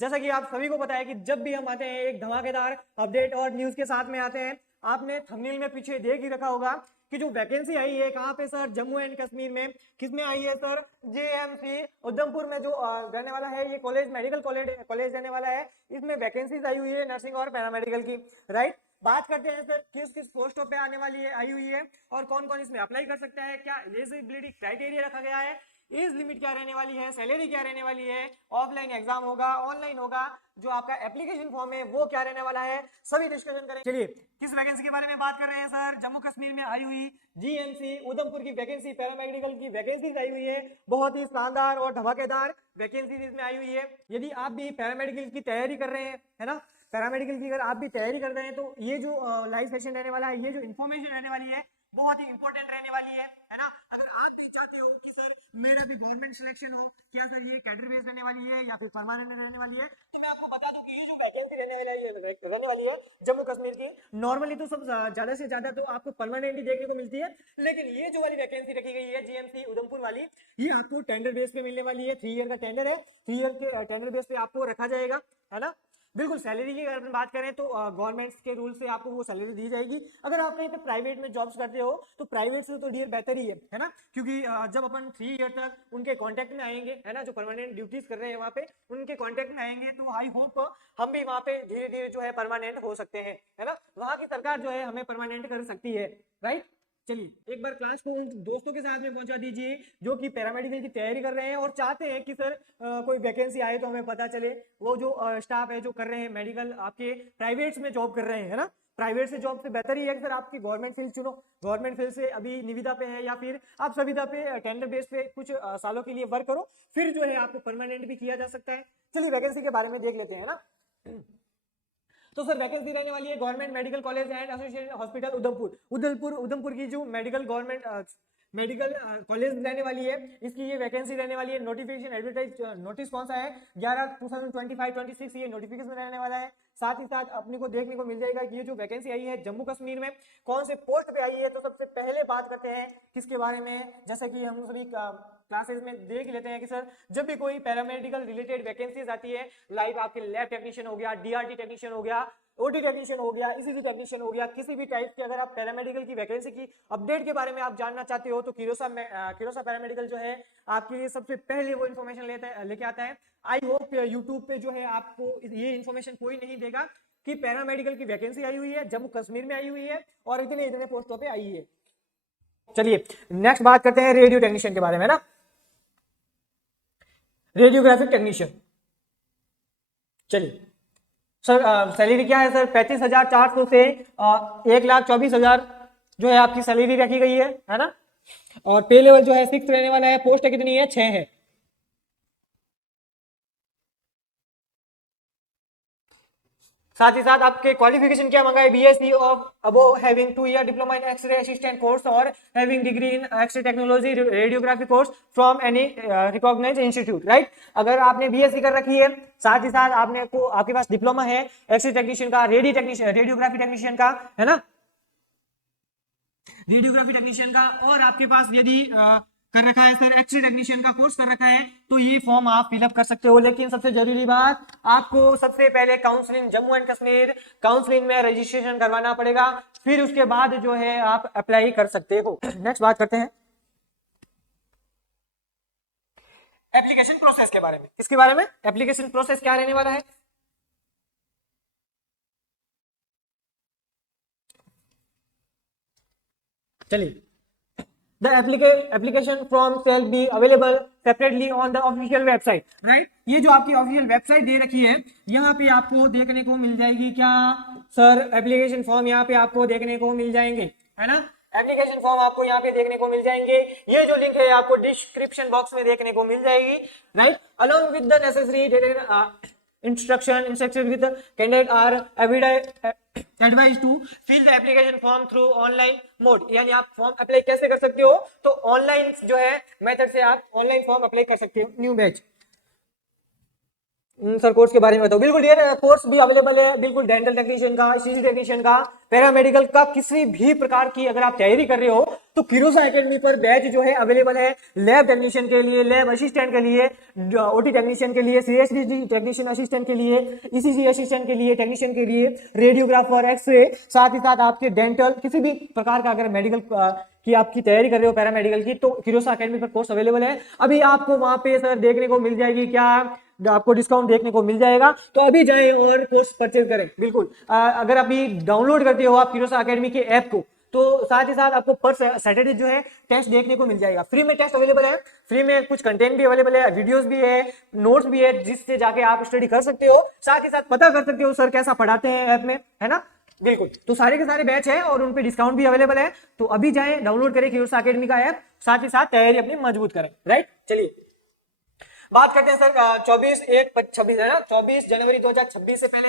जैसा कि आप सभी को पता है कि जब भी हम आते हैं एक धमाकेदार अपडेट और न्यूज के साथ में आते हैं। आपने थंबनेल में पीछे देख ही रखा होगा कि जो वैकेंसी आई है कहाँ पे सर, जम्मू एंड कश्मीर में। किसमें आई है सर? जेएमसी उधमपुर में जो रहने वाला है ये कॉलेज, मेडिकल कॉलेज रहने वाला है। इसमें वैकेंसीज आई हुई है नर्सिंग और पैरामेडिकल की, राइट। बात करते हैं सर किस किस पोस्टों पे आने वाली है, आई हुई है, और कौन कौन इसमें अप्लाई कर सकता है, क्या एलिजिबिलिटी क्राइटेरिया रखा गया है, एज लिमिट क्या रहने वाली है, सैलरी क्या रहने वाली है, ऑफलाइन एग्जाम होगा, ऑनलाइन होगा, जो आपका एप्लीकेशन फॉर्म है वो क्या रहने वाला है, सभी डिस्कशन करें। चलिए किस वैकेंसी के बारे में बात कर रहे हैं सर? जम्मू कश्मीर में आई हुई जीएमसी उधमपुर की वैकेंसी, पैरामेडिकल की वैकेंसी आई हुई है। बहुत ही शानदार और धमाकेदार वैकेंसी इसमें आई हुई है। यदि आप भी पैरामेडिकल की तैयारी कर रहे हैं, है ना, पैरामेडिकल की अगर आप भी तैयारी कर रहे हैं तो ये जो लाइव सेशन रहने वाला है, ये जो इन्फॉर्मेशन रहने वाली है बहुत ही इंपॉर्टेंट रहने वाली है ना। अगर आप भी चाहते हो कि सर मेरा भी गवर्नमेंट सिलेक्शन हो, क्या सर ये कैडर बेस रहने वाली है या फिर परमानेंट रहने वाली है, तो मैं आपको बता दूं कि ये जो वैकेंसी रहने वाली है जम्मू कश्मीर की, नॉर्मली तो सब ज्यादा से ज्यादा तो आपको परमानेंट ही देखने को मिलती है, लेकिन ये जो वाली वैकेंसी रखी गई है जीएमसी उधमपुर वाली, ये आपको टेंडर बेस पे मिलने वाली है। 3 ईयर का टेंडर है, 3 ईयर के टेंडर बेस पे आपको रखा जाएगा, है ना। बिल्कुल सैलरी की अगर बात करें तो गवर्नमेंट के रूल से आपको वो सैलरी दी जाएगी। अगर आप कहीं पे प्राइवेट में जॉब्स करते हो तो प्राइवेट से तो डियर बेहतर ही है ना, क्योंकि जब अपन 3 ईयर तक उनके कांटेक्ट में आएंगे, है ना, जो परमानेंट ड्यूटीज कर रहे हैं वहाँ पे उनके कांटेक्ट में आएंगे, तो आई होप हम भी वहाँ पे धीरे धीरे जो है परमानेंट हो सकते हैं, है ना। वहाँ की सरकार जो है हमें परमानेंट कर सकती है, राइट। चलिए एक बार क्लास को उन दोस्तों के साथ में पहुंचा दीजिए जो कि पैरामेडिकल की तैयारी कर रहे हैं और चाहते हैं कि सर कोई वैकेंसी आए तो हमें पता चले। वो जो स्टाफ है जो कर रहे हैं मेडिकल, आपके प्राइवेट्स में जॉब कर रहे हैं, है ना, प्राइवेट से जॉब से बेहतर ही है कि सर आपकी गवर्नमेंट फील्ड चुनो। गवर्नमेंट फील्ड से अभी निविदा पे है या फिर आप सविदा पे टेंडर बेस पे कुछ सालों के लिए वर्क करो, फिर जो है आपको परमानेंट भी किया जा सकता है। चलिए वैकेंसी के बारे में देख लेते हैं ना। तो सर वैकेंसी रहने वाली है government medical college and associated hospital Udhampur की जो मेडिकल गवर्नमेंट मेडिकल कॉलेज रहने वाली है, इसकी ये वैकेंसी रहने वाली है। नोटिफिकेशन एडवर्टाइज नोटिस कौन सा है? 11/2025-26 ये नोटिफिकेशन रहने वाला है। साथ ही साथ अपने को देखने को मिल जाएगा कि ये जो वैकेंसी आई है जम्मू कश्मीर में कौन से पोस्ट पे आई है। तो सबसे पहले बात करते हैं किसके बारे में, जैसे कि हम सभी क्लासेस में देख लेते हैं कि सर जब भी कोई पैरामेडिकल रिलेटेड वैकेंसीज आती है, लाइक आपके लैब टेक्नीशियन हो गया, डीआरटी टेक्नीशियन हो गया, ओटी टेक्नीशियन हो गया, ईसीजी टेक्नीशियन हो गया, किसी भी टाइप के अगर आप पैरामेडिकल की वैकेंसी की अपडेट के बारे में आप जानना चाहते हो तो किरोसा पैरामेडिकल जो है आपके लिए सबसे पहले वो इन्फॉर्मेशन लेके आता है। आई होप यूट्यूब पे जो है आपको ये इन्फॉर्मेशन कोई नहीं देगा कि पैरामेडिकल की वैकेंसी आई हुई है, जम्मू कश्मीर में आई हुई है और इतने इतने पोस्टों पे आई है। चलिए नेक्स्ट बात करते हैं रेडियो टेक्नीशियन के बारे में ना, रेडियोग्राफिक टेक्नीशियन। चलिए सर सैलरी क्या है सर? 35,400 से 1,24,000 जो है आपकी सैलरी रखी गई है ना। और पे लेवल जो है 6 रहने वाला है। पोस्ट कितनी है? 6 है। साथ ही साथ आपके क्वालिफिकेशन क्या मांगा है? BSc of above having 2 year diploma in X-ray assistant course और having degree in X-ray technology radiography course from any recognised institute, right. अगर आपने बीएससी कर रखी है, साथ ही साथ आपके पास डिप्लोमा है एक्सरे टेक्नीशियन का, रेडियोग्राफी टेक्नीशियन का, है ना, रेडियोग्राफी टेक्नीशियन का, और आपके पास यदि कर रखा है सर एक्सरे टेक्नीशियन का कोर्स कर रखा है तो ये फॉर्म आप फिलअप कर सकते हो। लेकिन सबसे जरूरी बात, आपको सबसे पहले counselling Jammu and Kashmir counselling में रजिस्ट्रेशन करवाना पड़ेगा, फिर उसके बाद जो है आप अप्लाई कर सकते हो। नेक्स्ट बात करते हैं एप्लीकेशन प्रोसेस के बारे में। किसके बारे में? एप्लीकेशन प्रोसेस क्या रहने वाला है? चलिए The application form shall be available separately on the official website, right? ये जो आपकी ऑफिशियल वेबसाइट दे रखी है यहाँ पे आपको देखने को मिल जाएगी क्या सर? एप्लीकेशन फॉर्म यहाँ पे आपको देखने को मिल जाएंगे, है ना। एप्लीकेशन फॉर्म आपको यहाँ पे देखने को मिल जाएंगे। ये जो लिंक है आपको डिस्क्रिप्शन बॉक्स में देखने को मिल जाएगी, right. Along with the necessary instruction with the candidate are advised to fill the application form through online mode। यानी आप फॉर्म अप्लाई कैसे कर सकते हो? तो ऑनलाइन जो है मेथड से आप ऑनलाइन फॉर्म अप्लाई कर सकते हो। न्यू बैच सर कोर्स के बारे में बताओ। बिल्कुल यार कोर्स भी अवेलेबल है, बिल्कुल डेंटल टेक्नीशियन का, ईसीजी टेक्नीशियन का, पैरामेडिकल का, किसी भी प्रकार की अगर आप तैयारी कर रहे हो तो किरोसा एकेडमी पर बैच जो है अवेलेबल है लैब टेक्नीशियन के लिए, लैब असिस्टेंट के लिए, ओटी टेक्नीशियन के लिए, सीएसडी टेक्नीशियन असिस्टेंट के लिए, ईसीजी असिस्टेंट के लिए, टेक्नीशियन के लिए, रेडियोग्राफर, एक्सरे, साथ ही साथ आपके डेंटल, किसी भी प्रकार का अगर मेडिकल की आपकी तैयारी कर रहे हो पैरामेडिकल की, तो किरोसा एकेडमी पर कोर्स अवेलेबल है। अभी आपको वहां पे सर देखने को मिल जाएगी क्या, आपको डिस्काउंट देखने को मिल जाएगा, तो अभी जाएं और कोर्स परचेज करें। बिल्कुल अगर अभी डाउनलोड करते हो आप किरोसा एकेडमी के ऐप को, तो साथ ही साथ आपको पर सैटरडे जो है टेस्ट देखने को मिल जाएगा। फ्री में टेस्ट अवेलेबल है, फ्री में कुछ कंटेंट भी अवेलेबल है, वीडियोस भी है, नोट्स भी है, जिससे जाके आप स्टडी कर सकते हो, साथ ही साथ पता कर सकते हो सर कैसा पढ़ाते हैं ऐप में, है ना। बिल्कुल, तो सारे के सारे बैच है और उन पे डिस्काउंट भी अवेलेबल है। तो अभी जाएं, डाउनलोड करें किरोसा एकेडमी का ऐप, साथ ही साथ तैयारी अपनी मजबूत करें। राइट, चलिए बात करते हैं सर 24/1/26 है ना, 24 जनवरी 2026 से पहले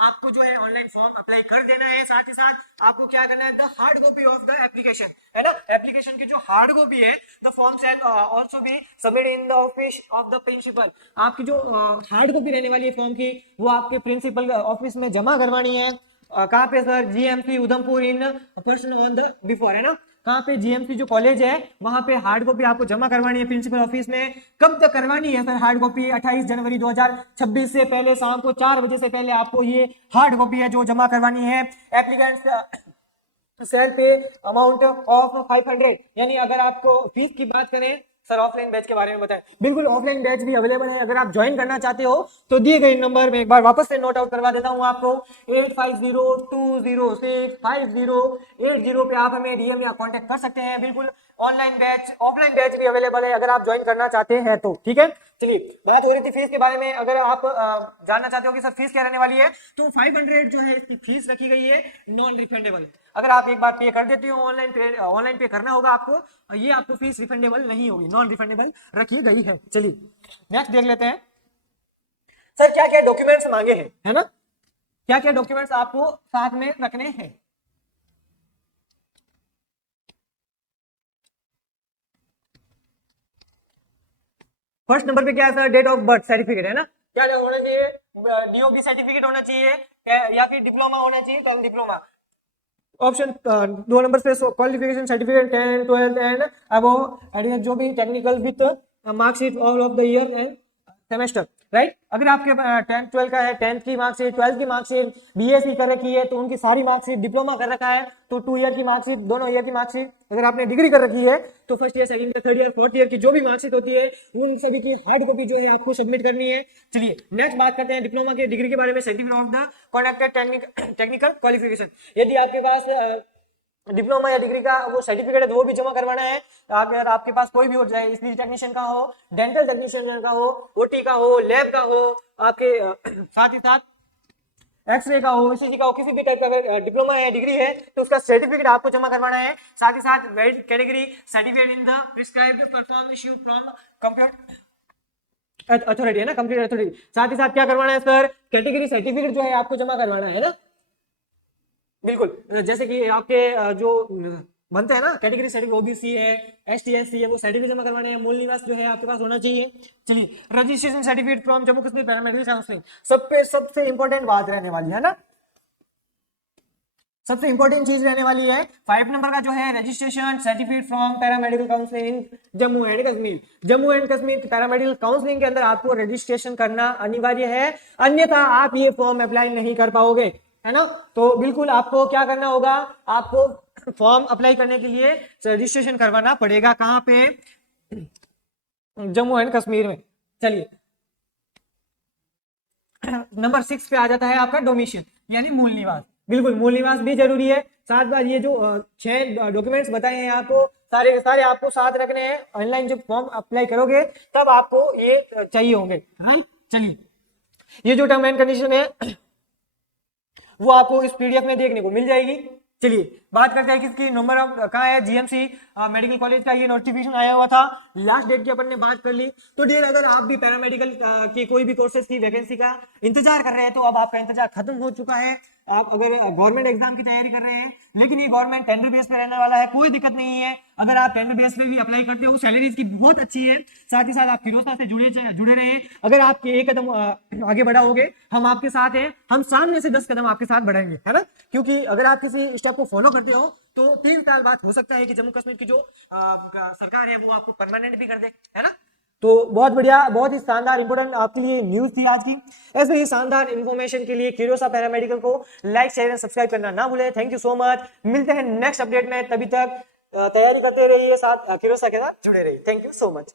आपको जो है ऑनलाइन फॉर्म अप्लाई कर देना है। साथ ही साथ आपको क्या करना है, the hard copy of the application, है ना, एप्लीकेशन की जो हार्ड कॉपी है, the form shall also be submit in the office of the principal. आपकी जो हार्ड कॉपी रहने वाली है फॉर्म की, वो आपके प्रिंसिपल ऑफिस में जमा करवानी है। कहाँ पे sir, GMC Udhampur in person on the before, है ना, कहाँ पे, जीएमसी जो कॉलेज है वहां पे हार्ड कॉपी आपको जमा करवानी है प्रिंसिपल ऑफिस में। कब तक करवानी है सर हार्ड कॉपी, 28 जनवरी 2026 से पहले शाम को 4 बजे से पहले आपको ये हार्ड कॉपी है जो जमा करवानी है। एप्लीकेंट्स सेल पे अमाउंट ऑफ 500, यानी अगर आपको फीस की बात करें सर, ऑफलाइन बैच के बारे में बताएं। बिल्कुल, ऑफलाइन बैच भी अवेलेबल है, अगर आप ज्वाइन करना चाहते हो तो दिए गए नंबर में एक बार वापस से नोट आउट करवा देता हूं आपको, 8502065080 पे आप हमें डीएम या कांटेक्ट कर सकते हैं। बिल्कुल, ऑनलाइन बैच, ऑफलाइन बैच भी अवेलेबल है अगर आप ज्वाइन करना चाहते हैं तो, ठीक है। चलिए, बात हो रही थी फीस के बारे में। अगर आप जानना चाहते हो कि सर फीस क्या रहने वाली है, तो 500 जो है इसकी फीस रखी गई है, नॉन रिफंडेबल। अगर आप एक बार पे कर देते हो, ऑनलाइन पे करना होगा आपको, ये आपको फीस रिफंडेबल नहीं होगी, नॉन रिफंडेबल रखी गई है। चलिए नेक्स्ट देख लेते हैं सर क्या क्या डॉक्यूमेंट्स मांगे हैं, है ना, क्या क्या डॉक्यूमेंट्स आपको साथ में रखने हैं। फर्स्ट नंबर पे क्या है sir, date of birth certificate, है ना, क्या होना चाहिए, डीओबी सर्टिफिकेट होना चाहिए या फिर डिप्लोमा होना चाहिए, तो हम डिप्लोमा। ऑप्शन 2 नंबर पे क्वालिफिकेशन सर्टिफिकेट 10, 12 एंड अबव, जो भी technical with marksheet all of the year end semester, right. अगर आपके 10th 12 का है, 10th की मार्कशीट, 12th की मार्कशीट, बीएससी कर रखी है तो उनकी सारी मार्कशीट, डिप्लोमा कर रखा है तो 2 ईयर की मार्कशीट, दोनों ईयर की मार्कशीट, अगर आपने डिग्री कर रखी है तो first year, second year, third year, fourth year की जो भी मार्कशीट होती है उन सभी की हार्ड कॉपी जो है आपको सबमिट करनी है। चलिए नेक्स्ट बात करते हैं डिप्लोमा के डिग्री के बारे में, certificate of the कॉन्डक्टेड technical qualification. यदि आपके पास डिप्लोमा या डिग्री का वो सर्टिफिकेट है तो वो भी जमा करवाना है। अगर आपके पास कोई भी हो, चाहे स्पीच टेक्नीशियन का हो, डेंटल टेक्नीशियन का हो, ओटी का हो, लैब का हो, आपके साथ ही साथ एक्सरे का हो, ईसीजी का हो, किसी भी टाइप का अगर डिप्लोमा है, डिग्री है, तो उसका सर्टिफिकेट आपको जमा करवाना है। साथ ही साथ valid category certificate in the prescribed perform issued from computer authority, है ना, कंप्यूटर अथॉरिटी। साथ ही साथ क्या करवाना है सर, कैटेगरी सर्टिफिकेट जो है आपको जमा करवाना है ना। बिल्कुल, जैसे कि आपके जो बनते हैं ना कैटेगरी सर्टिफिकेट, ओबीसी है, एसटी एससी है, वो सर्टिफिकेट जमा करवाने हैं। मूल निवास जो है आपके पास होना चाहिए। चलिए, registration certificate from Jammu Kashmir paramedical counselling, सबसे इंपॉर्टेंट बात रहने वाली है ना, सबसे इंपॉर्टेंट चीज रहने वाली है 5 नंबर का जो है, registration certificate from paramedical counselling Jammu and Kashmir. Jammu and Kashmir paramedical counselling के अंदर आपको रजिस्ट्रेशन करना अनिवार्य है, अन्यथा आप ये फॉर्म अप्लाई नहीं कर पाओगे, है ना। तो बिल्कुल आपको क्या करना होगा, आपको फॉर्म अप्लाई करने के लिए रजिस्ट्रेशन करवाना पड़ेगा। कहां पे, जम्मू एंड कश्मीर में। चलिए नंबर 6 पे आ जाता है आपका डोमिशियल, यानी मूल निवास। बिल्कुल, मूल निवास भी जरूरी है। साथ बार ये जो 6 डॉक्यूमेंट्स बताए हैं आपको, सारे सारे आपको साथ रखने हैं। ऑनलाइन जब फॉर्म अप्लाई करोगे तब आपको ये चाहिए होंगे, राइट। चलिए, ये जो टर्म एंड कंडीशन है वो आपको इस पीडीएफ में देखने को मिल जाएगी। चलिए बात करते हैं किसकी, नंबर ऑफ कहाँ है, जीएमसी मेडिकल कॉलेज का ये नोटिफिकेशन आया हुआ था। लास्ट डेट की अपन ने बात कर ली। तो डियर, अगर आप भी पैरामेडिकल की कोई भी कोर्सेज की वैकेंसी का इंतजार कर रहे हैं तो अब आपका इंतजार खत्म हो चुका है। आप अगर गवर्नमेंट एग्जाम की तैयारी कर रहे हैं, लेकिन ये गवर्नमेंट टेंडर बेस पे रहने वाला है, कोई दिक्कत नहीं है। अगर आप टेंडर बेस पे भी अप्लाई करते हो, सैलरीज की बहुत अच्छी है। साथ ही साथ आप फिरोजशाह से जुड़े रहे। अगर आप एक कदम आगे बढ़ाओगे, हम आपके साथ हैं, हम सामने से 10 कदम आपके साथ बढ़ाएंगे, है ना। क्योंकि अगर आप किसी स्टेप को फॉलो करते हो तो 3 साल बाद हो सकता है कि जम्मू कश्मीर की जो सरकार है वो आपको परमानेंट भी कर दे, है ना। तो बहुत बढ़िया, बहुत ही शानदार इंपोर्टेंट आपके लिए न्यूज थी आज की। ऐसे ही शानदार इन्फॉर्मेशन के लिए क्यूरियोसा पैरामेडिकल को लाइक शेयर एंड सब्सक्राइब करना ना भूलें। Thank you so much. मिलते हैं नेक्स्ट अपडेट में, तभी तक तैयारी करते रहिए, साथ क्यूरियोसा के साथ जुड़े रहिए। Thank you so much.